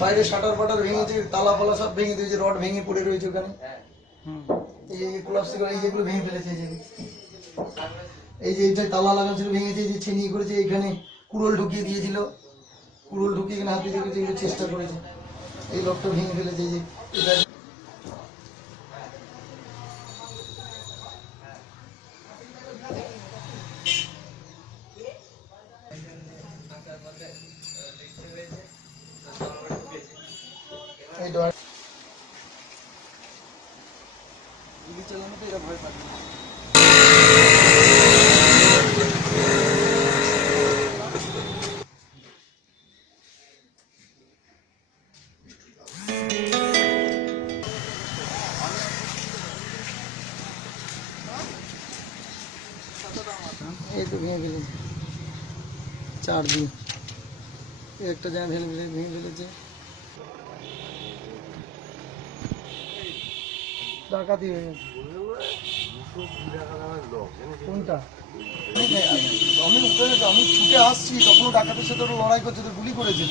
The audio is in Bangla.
বাইরে শাটার ফাটার ভেঙেছে, তালা ফালা সব ভেঙে দিয়েছে, রড ভেঙে পড়ে রয়েছে ওখানে। এই যে কোলাপসি করে এই যেগুলো ভেঙে ফেলেছে, এই যে এইটা তালা লাগানো ছিল ভেঙেছে, এই যে ছিনিয়ে করেছে, এখানে কুড়োল ঢুকিয়ে দিয়েছিল, কুড়োল ঢুকিয়ে এখানে হাতে ঢুকেছে, এগুলো চেষ্টা করেছে, এই লকটা ভেঙে ফেলেছে। এই যে এটা এই ডয়ার গুলি চালানোতে এরা ভয় পাবে না। এই তো ভেঙে ফেলেছে 4 দিন, একটা জায়গা ভেঙে ফেলেছে। ডাকাতি হয়ে গেছে। কোনটা? আমি উপরে, আমি ছুটে আসছি তখনও ডাকাতের সাথে লড়াই করছে, তো গুলি করেছিল।